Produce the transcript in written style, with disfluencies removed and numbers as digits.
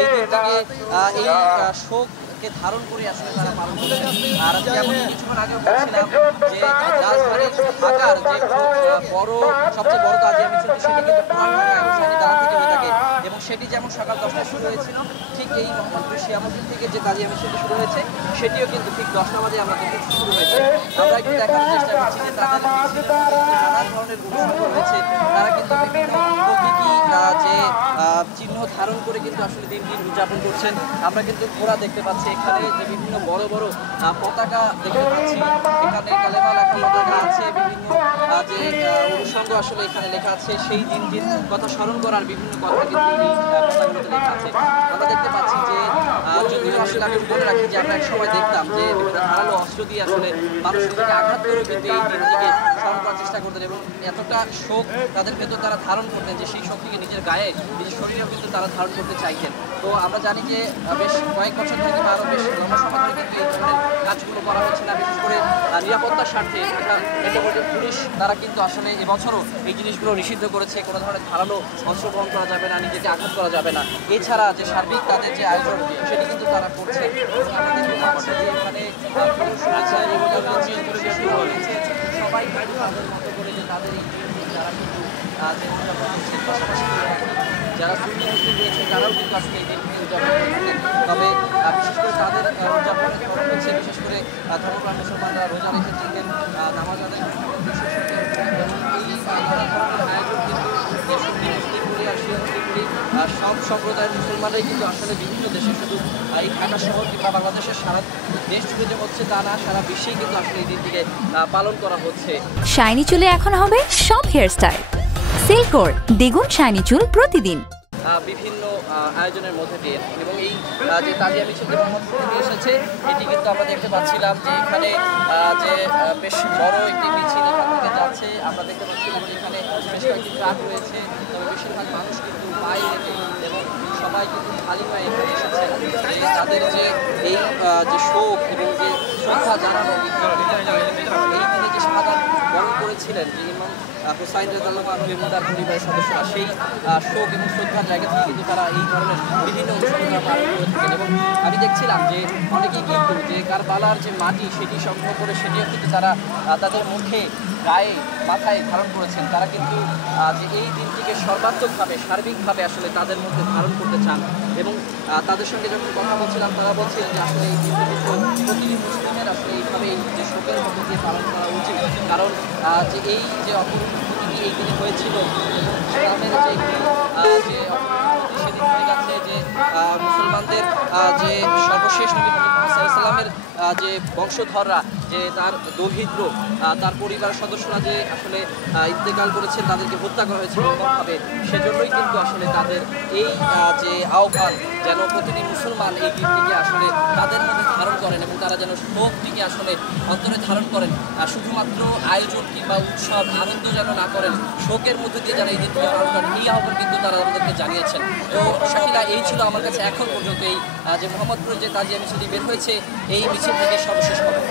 এই দিনটিকে এই শোককে ধারণ করে আসলে তারা পালন করছে। আর যেমন কিছুক্ষণ আগেও বলছিলাম যে রাজধানী ঢাকার যে সবচেয়ে বড় তাজিয়া মিছিলটি সেটি কিন্তু পুরান ঢাকা আইনশাহী দালান থেকে হয়ে থাকে এবং সেটি যেমন সকাল 10টায় শুরু হয়েছিল, ঠিক এই মোহাম্মদপুর শিয়ামুদ্দিন থেকে যে তাজিয়া মিছিলটি শুরু হয়েছে সেটিও কিন্তু ঠিক 10টা বাজে আমরা দেখতে শুরু হয়েছে। আমরা একটু দেখানোর চেষ্টা করছি যে তাদের নানা ধরনের অনুষঙ্গ রয়েছে, তারা কিন্তু বিভিন্ন প্রতীকী যে চিহ্ন ধারণ করে কিন্তু আসলে দিন উদযাপন করছেন। আমরা কিন্তু ঘোড়া দেখতে পাচ্ছি, এখানে যে বিভিন্ন বড় বড় পতাকা দেখতে পাচ্ছি, এখানে কালেমা লেখা পতাকা আছে, বিভিন্ন যে অনুষঙ্গ আসলে এখানে লেখা আছে, সেই দিনটির কথা স্মরণ করার বিভিন্ন কথা কিন্তু এই পতাকাগুলোতে লেখা আছে। আমরা দেখতে পাচ্ছি যে যদিও আসলে আমি বলে রাখি যে আমরা এক সময় দেখতাম যে বিভিন্ন ধারালো অস্ত্র দিয়ে আসলে মানুষের দিকে আঘাত করে কিন্তু এই দিনটিকে স্মরণ করার চেষ্টা করতেন এবং এতটা শোক তাদের ভেতর তারা ধারণ করতেন যে সেই শক্তিকে নিজের গায়ে নিজের শরীরেও কিন্তু তারা ধারণ করতে চাইতেন। তো আমরা জানি যে বেশ কয়েক বছর থেকে বা আরও বেশ লম্বা সময় ধরে কিন্তু এই ধরনের কাজগুলো করা হচ্ছে না, বিশেষ করে নিরাপত্তার স্বার্থে মেট্রোপলিটন পুলিশ তারা কিন্তু আসলে এবছরও এই জিনিসগুলো নিষিদ্ধ করেছে। কোনো ধরনের ধারালো অস্ত্র গ্রহণ করা যাবে না, নিজেকে আঘাত করা যাবে না। এছাড়া যে সার্বিক তাদের যে আয়োজন সেটি কিন্তু তারা করছে। আমরা দেখতে পাচ্ছি যে এখানে পুরুষ রয়েছে, সবাই তাদের মতো করে যে তাদের এই যারা কিন্তু পাশাপাশি যারা সুন্নি মুসলিম রয়েছে তারাও কিন্তু আজকে এই দিনটি উদযাপন করে থাকেন। তবে বিশেষ করে তাদের উদযাপনের ধরন হচ্ছে, বিশেষ করে ধর্মপ্রাণ মুসলমানরা রোজা রেখে থাকেন, নামাজ আদায় এই নানা ধরনের আয়োজন কিন্তু সুন্নি মুসলিম বলি আর শিয়া মুসলিম বলি সব সম্প্রদায়ের মুসলমানরাই কিন্তু আসলে বিভিন্ন দেশে, শুধু এই ঢাকা শহর কিংবা বাংলাদেশের সারা দেশ জুড়ে যে হচ্ছে তা না, সারা বিশ্বেই কিন্তু আসলে এই দিনটিকে পালন করা হচ্ছে। শাইনি চুলে এখন হবে সব হেয়ার স্টাইল। সিল্কোর দ্বিগুণ শাইনি চুল প্রতিদিন। বিভিন্ন আয়োজনের মধ্যে দিয়ে এবং এই যে তাজিয়া মিছিল মোহাম্মদপুরে এসেছে এটি কিন্তু আমরা দেখতে পাচ্ছিলাম যে এখানে যে বেশ বড় একটি মিছিল এখান থেকে যাচ্ছে। আমরা দেখতে পাচ্ছি এবং এখানে বেশ কয়েকটি ট্রাক রয়েছে, তবে বেশিরভাগ মানুষ কিন্তু পায়ে হেঁটে এবং সবাই কিন্তু খালি পায়ে এখানে এসেছেন যে তাদের যে এই যে শোক এবং যে শ্রদ্ধা জানানো এই দিনে যে শাহাদাত বরণ করেছিলেন যে ইমাম হুসাইন রাদিয়াল্লাহু আনহু এবং তার পরিবারের সদস্যরা, সেই শোক এবং শ্রদ্ধার জায়গা থেকে কিন্তু তারা এই ধরনের বিভিন্ন অনুষ্ঠান পালন করে থাকেন। এবং আমি দেখছিলাম যে অনেকেই কিন্তু যে কারবালার যে মাটি সেটি সংগ্রহ করে সেটিও কিন্তু তারা তাদের মুখে, গায়ে, মাথায় ধারণ করেছেন। তারা কিন্তু যে এই দিনটিকে সর্বাত্মকভাবে সার্বিকভাবে আসলে তাদের মধ্যে ধারণ করতে চান এবং তাদের সঙ্গে যখন কথা বলছিলাম তারা বলছিলেন যে আসলে এই দিনটি প্রতিটি মুসলিমের আসলে এইভাবে এই যে শোকের মধ্যে দিয়ে পালন করা উচিত, কারণ যে এই যে অপরিণতি এই দিনে হয়েছিল ইসলামের যে যে অপরিণতি সেদিন হয়ে গেছে, যে মুসলমানদের যে সর্বশেষ নবী মুহাম্মদ সাল্লাল্লাহু আলাইহি ওয়াসাল্লামের যে বংশধররা, যে তার দৌহিত্র, তার পরিবারের সদস্যরা যে আসলে ইন্তেকাল করেছেন, তাদেরকে হত্যা করা হয়েছিল এরকমভাবে, সেজন্যই কিন্তু আসলে তাদের এই যে আহ্বান যেন প্রতিটি মুসলমান এই দিনটিকে আসলে তাদের মধ্যে ধারণ করেন এবং তারা যেন শোকটিকে আসলে অন্তরে ধারণ করেন, শুধুমাত্র আয়োজন কিংবা উৎসব আনন্দ যেন না করেন, শোকের মধ্যে দিয়ে যারা এই দিনটিকে পালন করেন, এই আহ্বান কিন্তু তারা আমাদেরকে জানিয়েছেন। তো শাকিলা, এই ছিল আমার কাছে এখন পর্যন্ত এই যে মোহাম্মদপুরে যে তাজিয়া মিছিলটি বের হয়েছে এই মিছিল থেকে সর্বশেষ খবর।